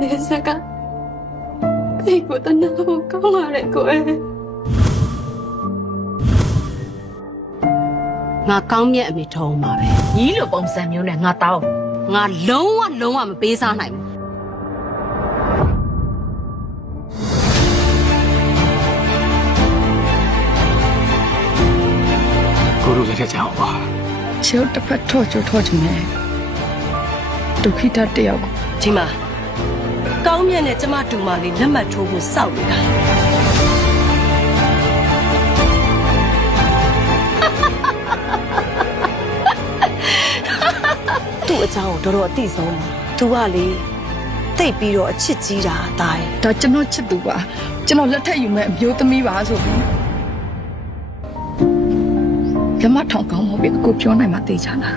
နေစကားဒီကိုတနာကိုကောင်းလာတယ်ကိုယ်ငါကောင်းမြတ်အမိထုံးပါပဲညီလိုပုံစံမျိုးနဲ့ငါတောင်းငါလုံးဝမပေးစားနိုင်ဘူးကိုတို့လက်ထက်ကြအောင်ပါ ချေတစ်ဖက်ထော့ချချင်တယ်ဒုက္ခိတတယောက်ကို ဒီမှာကောင်းမြတ်နဲ့ကျမတူမလေးလက်မှတ်ထိုးဖို့စောက်နေတာသူ့အကြောင်းကိုတော်တော်အသိဆုံးတယ်သူကလေတိတ်ပြီးတော့အချစ်ကြီးတာအသားရဲ့ ဒါကျွန်တော်ချစ်သူပါကျွန်တော်လက်ထက်ယူမဲ့အမျိုးသမီးပါဆိုပြီးလက်မထောင်ကောင်းမဟုတ်ပြီကိုပြောနိုင်မှသိချင်တာ